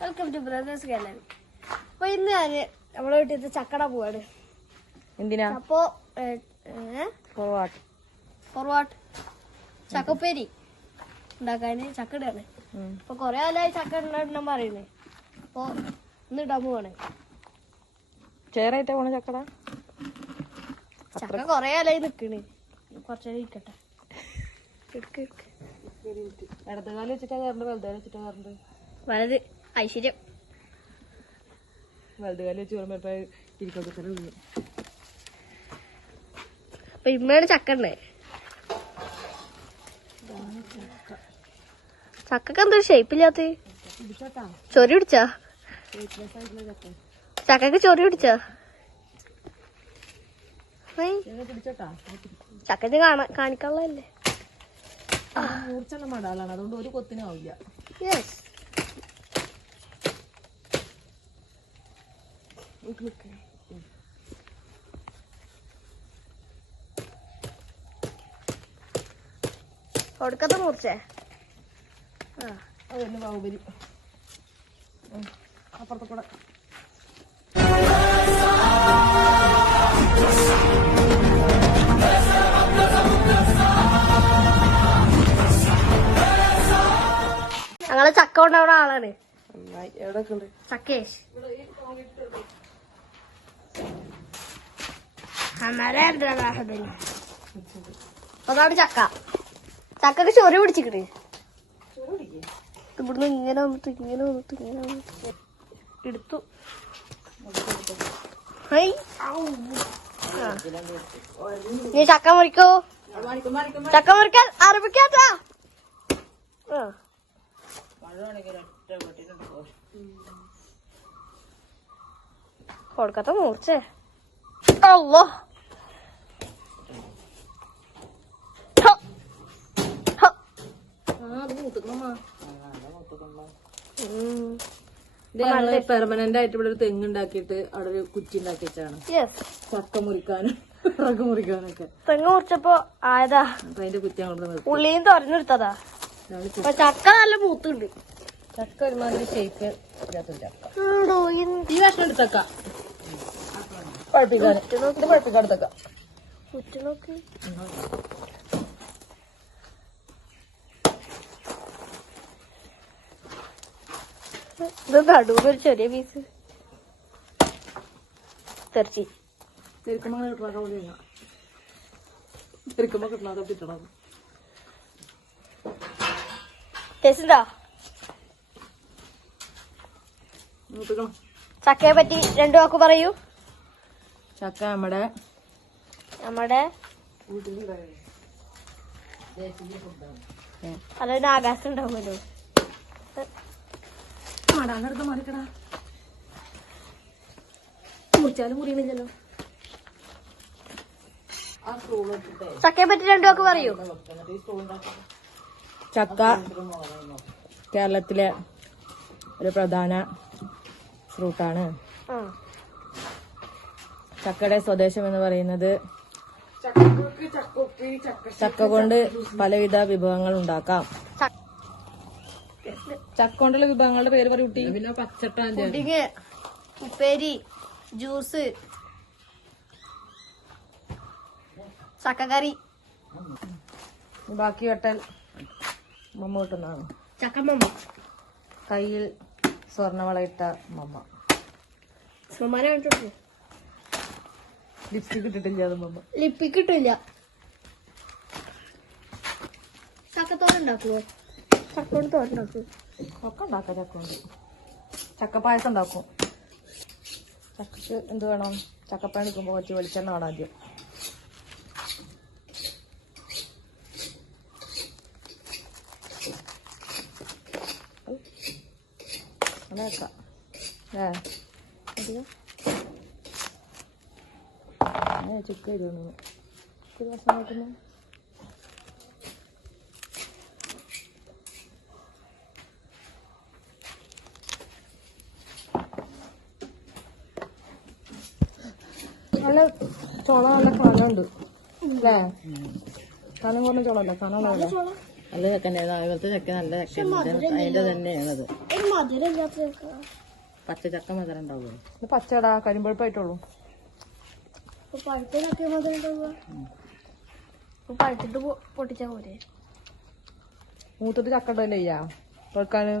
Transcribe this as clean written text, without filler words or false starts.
Welcome to brothers gallery. അപ്പൊ ഇന്ന് ഞാന് നമ്മളെ വീട്ടിൽ ചക്കട പോവാണ്. എന്തിനാ? അപ്പൊ ഫോർവാട്ട് ചക്കപ്പേരി ഉണ്ടാക്കാന് ചക്കടയാണ്. അപ്പൊ കൊറേ കാലമായി ചക്ക ഉണ്ടാക്കാൻ പറയുന്നേ. അപ്പൊ ഇന്ന് ഇടാൻ പോവാണ്. ചേറായിട്ടാ പോണ ചക്കട. ചക്ക കൊറേ കാലമായി നിക്കണ്. കുറച്ചേരം ഇരിക്കട്ടെ. ഇടതുകാലം വെച്ചിട്ടാ കയറണ്ട്, വലുതുകാലം വെച്ചിട്ടാ കയറണ്ട്? വലത് ഐശ്വര്യം. വലുതുകാലം വെച്ച് പറയുമ്പോ ഇരിക്കട്ടെ. അപ്പൊ ഇമ്മയാണ് ചക്ക ഉണ്ട്. ചക്കക്ക് എന്തൊരു ഷേപ്പില്ലാത്ത? ചൊറി പിടിച്ചാ? ചക്കക്ക് ചൊറി പിടിച്ചാ? ചക്കന് കാണിക്കാനുള്ളതല്ലേ? മൂർച്ചെണ്ണം മടാലാണ്, അതുകൊണ്ട് ഒരു കൊത്തിനാവില്ല. കൊടുക്കത്തെ മൂർച്ചേ അതന്നെ ബാഹുബലി. അപ്പുറത്തെ കൂടെ ഞങ്ങളെ ചക്ക കൊണ്ടവിടെ ആളാണ്. എവിടെയൊക്കെ ഉണ്ട് ചക്കേഷ്. അതാണ് ചക്ക. ചക്കക്ക് ചൊറി പിടിച്ചിക്കണ്. ഇവിടുന്ന് ഇങ്ങനെ വന്നിട്ട് ഇങ്ങനെ വന്നിട്ട് ഇങ്ങനെ വന്നിട്ട് എടുത്തു. നീ ചക്ക മുറിക്കോ? ചക്ക മുറിക്കാൻ ആരംഭിക്കാട്ടാ. കൊടുക്കത്ത മൂർച്ചേ. അല്ലോ പെർമനന്റ് ആയിട്ട് ഇവിടെ ഒരു തെങ്ങുണ്ടാക്കിയിട്ട് അവിടെ ഒരു കുറ്റി ഉണ്ടാക്കി വെച്ചാണ് ചക്ക മുറിക്കാനും വിറക് മുറിക്കാനൊക്കെ. തെങ്ങ് മുറിച്ചപ്പോ ആയതാ. അപ്പൊ അതിന്റെ കുറ്റി അങ്ങോട്ട് ഉള്ളിയും തുറന്നെടുത്തതാ. ചക്ക നല്ല പൂത്തുണ്ട്. ചക്ക ഒരുമാതിരി ഷേപ്പ് ഇല്ലാത്തൊരു ചക്ക. ഈ വർഷം എടുത്തക്ക പഴുപ്പിക്കാൻ, ഇത് പഴുപ്പിക്കാൻ എടുത്തക്ക. ഇത് നടുവിലൊരു ചെറിയ പീസ് തെറിച്ചി. തെരുക്കുമ്പോ കിട്ടണ തെരുക്കുമ്പോ കിട്ടണ കിട്ടണം. ടേസ്റ്റുണ്ടോ? ചക്കയെ പറ്റി രണ്ടു വാക്ക് പറയൂ. ചക്ക നമ്മുടെ അതൊരു ആകാശം ഉണ്ടാവുമല്ലോ. മാറിക്കടാ, മുറിച്ചാലും മുറിയണില്ലല്ലോ. ചക്കയെ പറ്റി രണ്ടു വാക്ക് പറയൂ. ചക്ക കേരളത്തിലെ ഒരു പ്രധാന ഫ്രൂട്ടാണ്. ചക്കയുടെ സ്വദേശം എന്ന് പറയുന്നത് ചക്ക കൊണ്ട് പലവിധ വിഭവങ്ങൾ ഉണ്ടാക്കാം. ചക്ക കൊണ്ടുള്ള വിഭവങ്ങളുടെ പേര് പറയൂട്ടി. പുഡിങ്, ഉപ്പേരി, ജ്യൂസ്, ചക്കക്കറി. ബാക്കി വെട്ടൽ മമ്മ കിട്ടുന്നതാണ്. ചക്കമ്മ കയ്യിൽ സ്വർണവളയിട്ട മമ്മ. ലിപ്സ്റ്റിക് ഇട്ടിട്ടില്ല അത് മമ്മ. ലിപ്പിക്ക് ഇട്ടില്ല. ചക്കത്തോട് ഉണ്ടാക്കുവോ? ചക്കോട് തോരണ്ടാക്കുവോ? ഒക്കെ ഉണ്ടാക്കാം. ചക്ക കൊണ്ട് ചക്കപ്പായസം ഉണ്ടാക്കും. ചക്കക്ക് എന്ത് വേണം? ചക്കപ്പായ എടുക്കുമ്പോ കുറച്ച് വെളിച്ചെണ്ണ വേണം ആദ്യം. വെക്കാം. ചുക്ക് വരുന്നു ഒരു വർഷം നോക്കുന്നു. നല്ല ചോള, നല്ല കനമുണ്ട് അല്ലേ? കനം കുറഞ്ഞ ചോളല്ല, കനമുള്ള നല്ല ചക്കൻ്റെ. ഇവിടുത്തെ ചക്ക നല്ല ചക്ക, അതിന്റെ തന്നെയാണത്. മധുരം ഇല്ലാത്ത പച്ചച്ചക്ക മധുരം ഉണ്ടാവുമോ? ഇത് പച്ചടാ കരിമ്പഴുപ്പായിട്ടുള്ളൂ. പഴുത്ത ചക്ക മധുരം ഉണ്ടാവുക. പഴുത്തിട്ട് പൊട്ടിച്ചാ പോരെ. മൂത്തിട്ട് ചക്ക ഉണ്ടല്ലേ ചെയ്യാ പഴുക്കാന്.